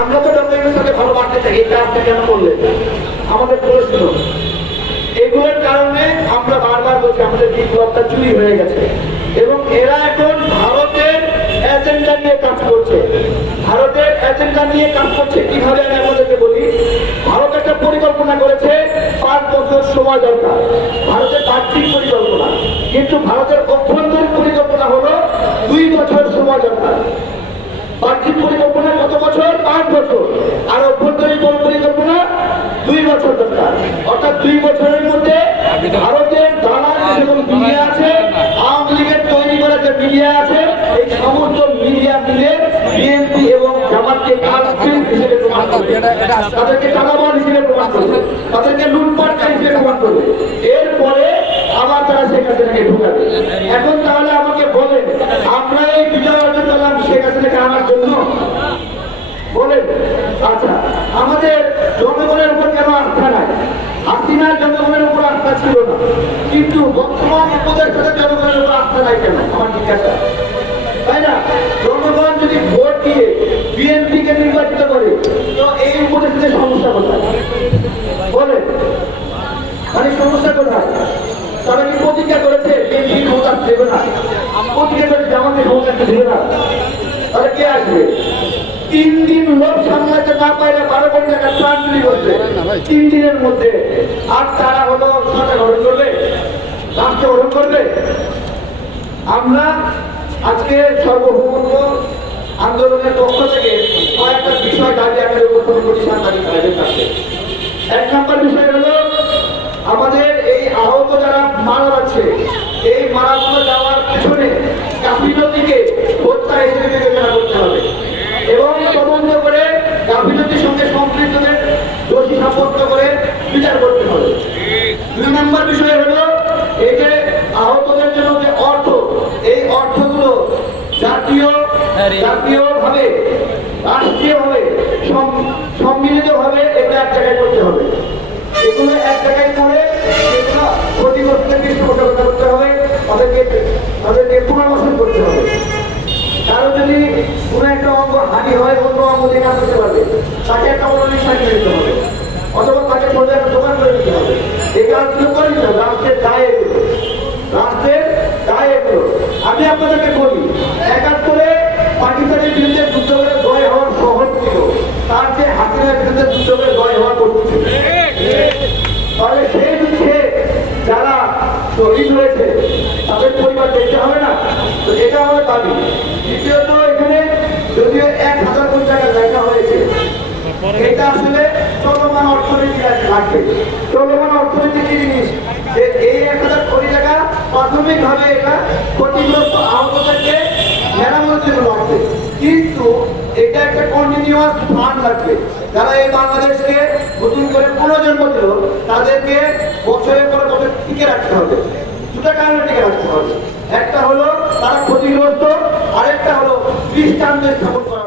আমরা তো ডক্টর সাথে ভালো বাড়তে চাই, এই কাজটা কেন করলেন? আমাদের প্রশ্ন, এগুলোর কারণে আমরা বারবার বলছি আমাদের বিপ্লবটা চুরি হয়ে গেছে। এবং এরা এখন ভারতের এজেন্ডা নিয়ে কাজ করছে। ভারতের এজেন্ডা নিয়ে কাজ করছে। কীভাবে আমি আমাদেরকে বলি? ভারত একটা পরিকল্পনা করেছে, পাঁচ বছর সময় দরকার। ভারতের বাহ্যিক পরিকল্পনা। কিন্তু ভারতের অভ্যন্তরীণ পরিকল্পনা হলো দুই বছর সময় দরকার। পরিকল্পনা কত বছর? পাঁচ বছর। আর অভ্যন্তরীণ পরিকল্পনা? দুই বছর দরকার। অর্থাৎ দুই বছরের মধ্যে ভারতের দালাল যে সকল মিডিয়া আছে, আওয়ামী লীগের তৈরি করা যে মিডিয়া আছে, এই সমস্ত মিডিয়া মিলে বিএনপি এবং জামাতকে হিসেবে প্রমাণ করবে। তাদেরকে চালাবান হিসেবে প্রমাণ করবে। তাদেরকে হিসেবে প্রমাণ করবে। এরপরে আবার তারা শেখ হাসিনাকে ঢুকাবে। এখন তাহলে আমরা এই বিজয় অর্জন করলাম শেখ আনার জন্য বলেন আচ্ছা আমাদের জনগণের উপর কেন আস্থা নাই? হাসিনার জনগণের উপর আস্থা ছিল না। কিন্তু বর্তমান উপদেষ্টাদের জনগণের উপর আস্থা নাই কেন? আমার জিজ্ঞাসা। তাই না? জনগণ যদি ভোট দিয়ে বিএনপিকে নির্বাচিত করে, তো এই উপদেষ্টাদের সমস্যা কোথায় বলেন মানে সমস্যা কোথায় তারা কি প্রতিজ্ঞা করেছে বিএনপি ক্ষমতা দেবে না প্রতিজ্ঞা করেছে তিন দিন লোক সামলাতে না পাইলে বারো কোটি টাকা প্রাণ চুরি করছে তিন দিনের মধ্যে। আর তারা হলো সাথে করবে? রাষ্ট্র গ্রহণ করবে? আমরা আজকে সর্বভৌমত্ব আন্দোলনের পক্ষ থেকে কয়েকটা বিষয় দাবি আকারে উপস্থাপন করছি সাংবাদিক ভাইদের কাছে। এক নম্বর বিষয় হলো, আমাদের এই আহত যারা মারা যাচ্ছে, এই মারাগুলো যাওয়ার পিছনে হিসেবে বিবেচনা করতে হবে। এবং তদন্ত করে গাফিলতির সঙ্গে সম্পৃক্তদের দোষী সাব্যস্ত করে বিচার করতে হবে। দুই নম্বর বিষয় হলো এই যে আহতদের জন্য যে অর্থ এই অর্থগুলো জাতীয় জাতীয় ভাবে রাষ্ট্রীয় ভাবে সম্মিলিত ভাবে এটা এক জায়গায় করতে হবে। এগুলো এক জায়গায় করে এগুলো ক্ষতিগ্রস্তদেরকে সহযোগিতা করতে হবে তাদেরকে তাদেরকে পুনর্বাসন করতে হবে কারও যদি কোনো একটা অঙ্গ হয় অন্য অঙ্গ কাজ করতে পারবে। তাকে একটা অন্য নিঃশ্বাস দিতে হবে। অথবা তাকে সোজা একটা দোকান করে দিতে হবে। এই কাজগুলো করে দিতে হবে। রাষ্ট্রের দায় এগুলো। রাষ্ট্রের দায় এগুলো। আমি আপনাদেরকে বলি, একাত্তরে পাকিস্তানের বিরুদ্ধে যুদ্ধ করে জয় হওয়ার শহর ছিল। তার যে হাসিনার বিরুদ্ধে যুদ্ধ করে জয় হওয়ার করতে ছিল। তাহলে সেই যুদ্ধে যারা শহীদ হয়েছে, তাদের পরিবার দেখতে হবে না? তো এটা আমার দাবি দ্বিতীয়ত এখানে যদিও এক হাজার কোটি টাকা জায়গা হয়েছে এটা আসলে চলমান লাগবে চলমান অর্থনীতি কি জিনিস যে এই এক হাজার কোটি টাকা প্রাথমিকভাবে এটা ক্ষতিগ্রস্ত আহতদেরকে মেরামতের জন্য লাগবে কিন্তু এটা একটা কন্টিনিউয়াস ফান্ড লাগবে। যারা এই বাংলাদেশকে নতুন করে পুনর্জন্ম দিল, তাদেরকে বছরের পর বছর টিকে রাখতে হবে। দুটা কারণে টিকে রাখতে হবে। একটা হলো তারা ক্ষতিগ্রস্ত, আরেকটা হলো দৃষ্টান্ত স্থাপন করা